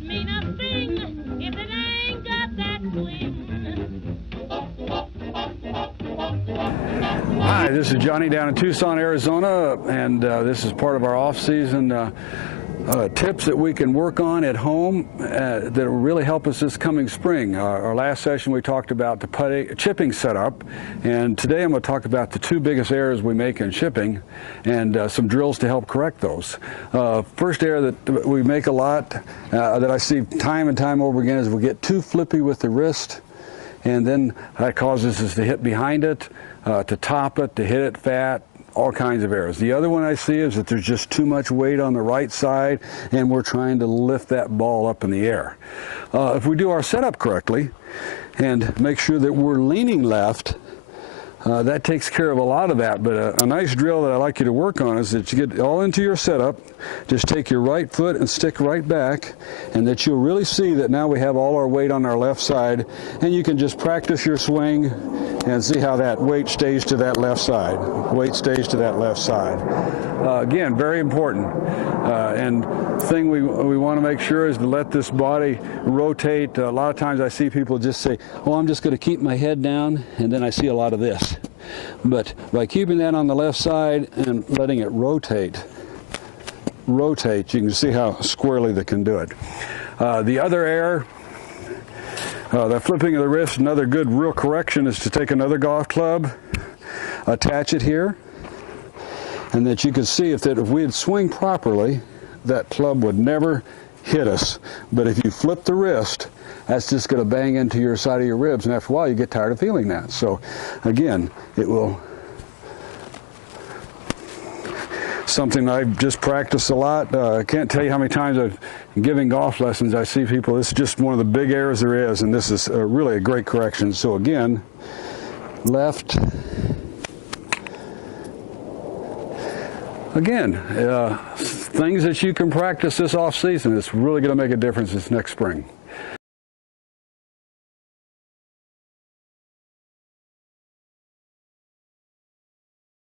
don't mean a thing if it ain't got that swing. Hi, this is Johnny down in Tucson, Arizona, and this is part of our off-season tips that we can work on at home that will really help us this coming spring. Our last session we talked about the chipping setup, and today I'm going to talk about the two biggest errors we make in chipping and some drills to help correct those. First error that we make a lot, that I see time and time over again, is we get too flippy with the wrist, and then that causes us to hit behind it, to top it, to hit it fat, all kinds of errors. The other one I see is that there's just too much weight on the right side and we're trying to lift that ball up in the air. If we do our setup correctly and make sure that we're leaning left, that takes care of a lot of that. But a nice drill that I like you to work on is that you get all into your setup, just take your right foot and stick right back, and that you'll really see that now we have all our weight on our left side, and you can just practice your swing and see how that weight stays to that left side. Weight stays to that left side. Again, very important. And thing we want to make sure is to let this body rotate. A lot of times I see people just say, oh, I'm just going to keep my head down, and then I see a lot of this. But by keeping that on the left side and letting it rotate, you can see how squarely they can do it. The other error, the flipping of the wrist, another good real correction is to take another golf club, attach it here, and that you can see if we'd swing properly, that club would never hit us. But if you flip the wrist, that's just going to bang into your side of your ribs, and after a while you get tired of feeling that. So again, it will, something I've just practiced a lot. I can't tell you how many times I've giving golf lessons, I see people, this is just one of the big errors there is, and this is really a great correction. So again, left. Again, things that you can practice this off season, it's really going to make a difference this next spring.